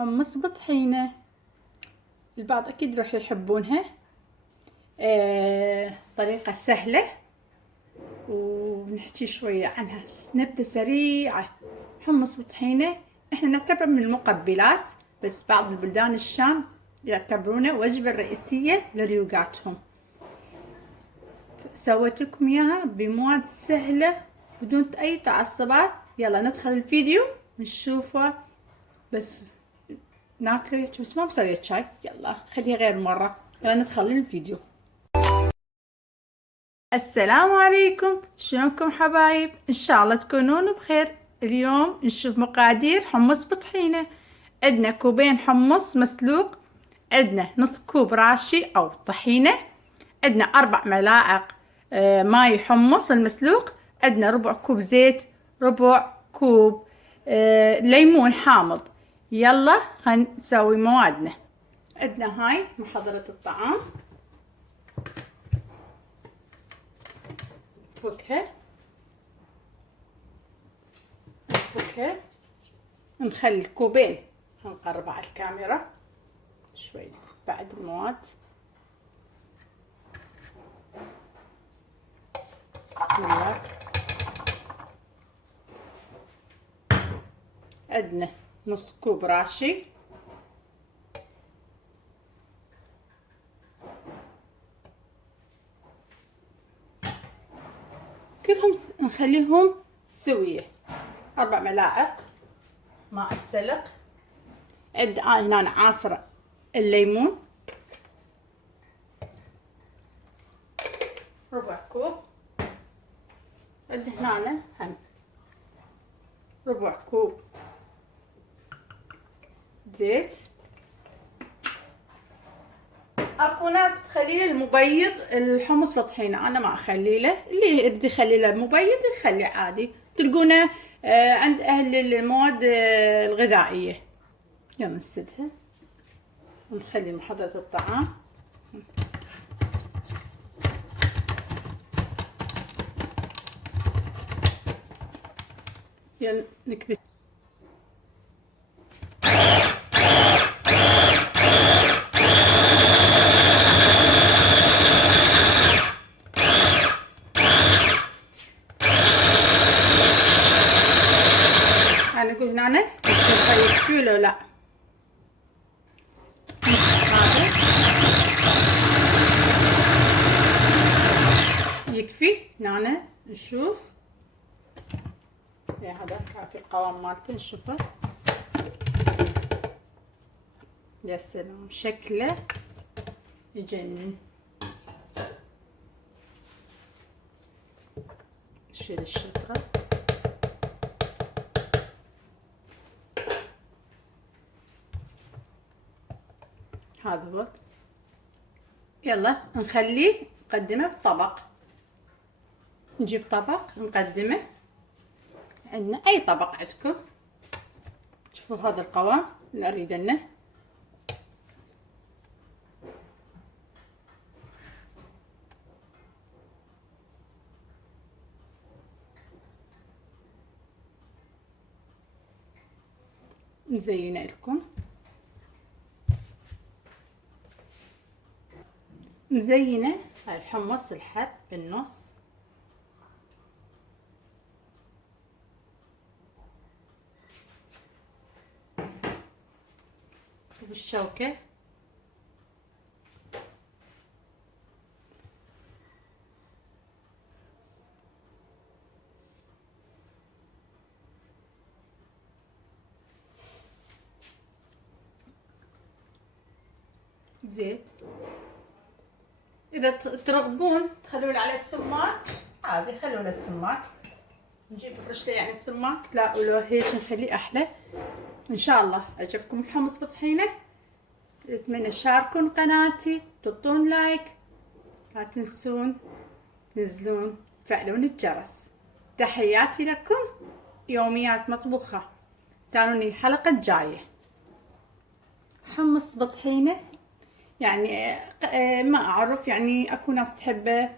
حمص بطحينة. البعض أكيد راح يحبونها. طريقة سهلة ونحكي شوية عنها نبتة سريعة. حمص بطحينة احنا نعتبر من المقبلات، بس بعض البلدان الشام يعتبرونه وجبة رئيسية لريوقاتهم. سويت لكم اياها بمواد سهلة بدون اي تعصبات. يلا ندخل الفيديو نشوفه، بس ناكله بس ما مسوية شاي. يلا خليها غير مرة. يلا ندخل الفيديو. السلام عليكم، شلونكم حبايب؟ ان شاء الله تكونون بخير. اليوم نشوف مقادير حمص بطحينة. عندنا كوبين حمص مسلوق، عندنا نص كوب راشي او طحينة، عندنا 4 ملاعق ماي حمص المسلوق، عندنا ربع كوب زيت، ربع كوب ليمون حامض. يلا خلينا نسوي موادنا. عندنا هاي محضرة الطعام، نفكها نخلي الكوبين. هنقرب على الكاميرا شوي بعد المواد. بسم الله. عندنا نص كوب راشي، كلهم نخليهم سوية. 4 ملاعق ماء السلق. عندي هنا عصر الليمون ربع كوب. عندي هنا هم ربع كوب زيت. اكو ناس تخلي المبيض الحمص بطحينة، انا ما اخلي له. اللي يبدي يخلي له مبيض يخلي عادي، تلقونه عند اهل المواد الغذائية. يلا نسدها ونخلي محضرة الطعام. يلا نكبس. انا اقول هنا يكفي له لا يكفي. هنا نشوف هذا كافي القوام مالته. نشوفه يا سلام، شكله يجنن. نشيل الشطرة. هذا هو. يلا نخليه نقدمه بطبق. نجيب طبق نقدمه. عندنا اي طبق عندكم. شوفوا هذا القوام اللي اريد انه. نزينه لكم. نزينه الحمص الحب بالنص. بالشوكة. زيت. اذا ترغبون تخلون على السماك عادي، خلونا السماك. نجيب فرشته يعني السماك، لا ولو هيك نخليه احلى. ان شاء الله عجبكم الحمص بطحينه. اتمنى تشاركون قناتي، تحطون لايك، لا تنسون تنزلون تفعلون الجرس. تحياتي لكم. يوميات مطبوخة. تانوني الحلقة الجاية. حمص بطحينة يعني ما اعرف، يعني اكو ناس تحبه